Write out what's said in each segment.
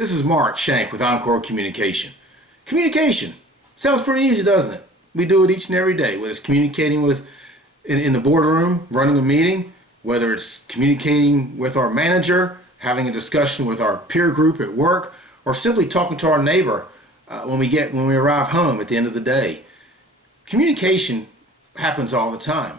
This is Mark Shank with Encore Communication. Communication sounds pretty easy, doesn't it? We do it each and every day, whether it's communicating in the boardroom, running a meeting, whether it's communicating with our manager, having a discussion with our peer group at work, or simply talking to our neighbor when we arrive home at the end of the day. Communication happens all the time.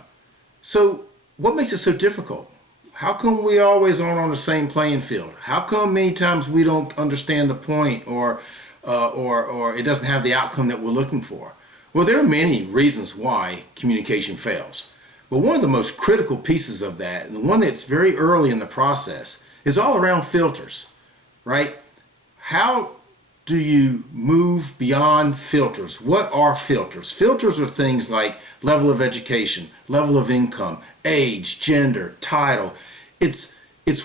So what makes it so difficult? How come we always aren't on the same playing field? How come many times we don't understand the point or it doesn't have the outcome that we're looking for? Well, there are many reasons why communication fails. But one of the most critical pieces of that, and the one that's very early in the process, is all around filters, right? How do you move beyond filters? What are filters? Filters are things like level of education, level of income, age, gender, title. It's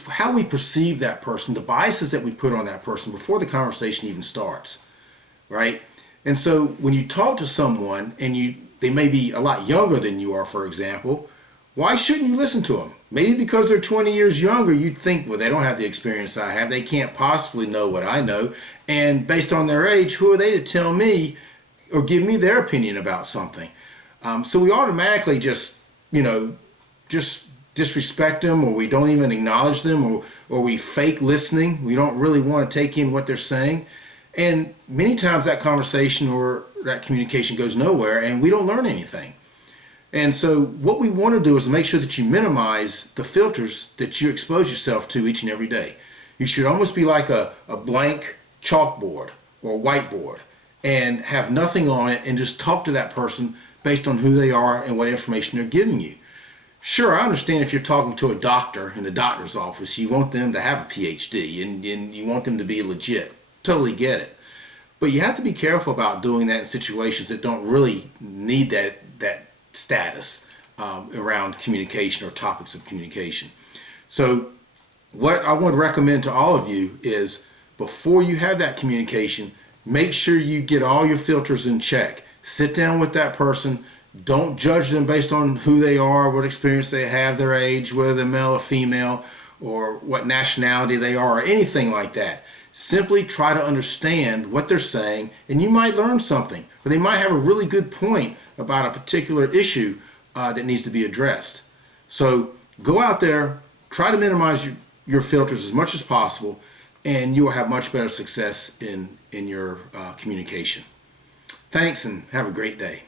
how we perceive that person, the biases that we put on that person before the conversation even starts, right? And so when you talk to someone and they may be a lot younger than you are, for example, why shouldn't you listen to them? Maybe because they're 20 years younger, you'd think, well, they don't have the experience I have. They can't possibly know what I know. And based on their age, who are they to tell me or give me their opinion about something? So we automatically just disrespect them, or we don't even acknowledge them, or we fake listening. We don't really want to take in what they're saying. And many times that conversation or that communication goes nowhere and we don't learn anything. And so what we want to do is make sure that you minimize the filters that you expose yourself to each and every day. You should almost be like a blank chalkboard or whiteboard and have nothing on it and just talk to that person based on who they are and what information they're giving you. Sure, I understand if you're talking to a doctor in the doctor's office, you want them to have a PhD and you want them to be legit. Totally get it. But you have to be careful about doing that in situations that don't really need that status around communication or topics of communication. So what I would recommend to all of you is, before you have that communication, make sure you get all your filters in check. Sit down with that person. Don't judge them based on who they are, what experience they have, their age, whether they're male or female, or what nationality they are, or anything like that. Simply try to understand what they're saying, and you might learn something, or they might have a really good point about a particular issue that needs to be addressed. So go out there, try to minimize your filters as much as possible, and you will have much better success in your communication. Thanks, and have a great day.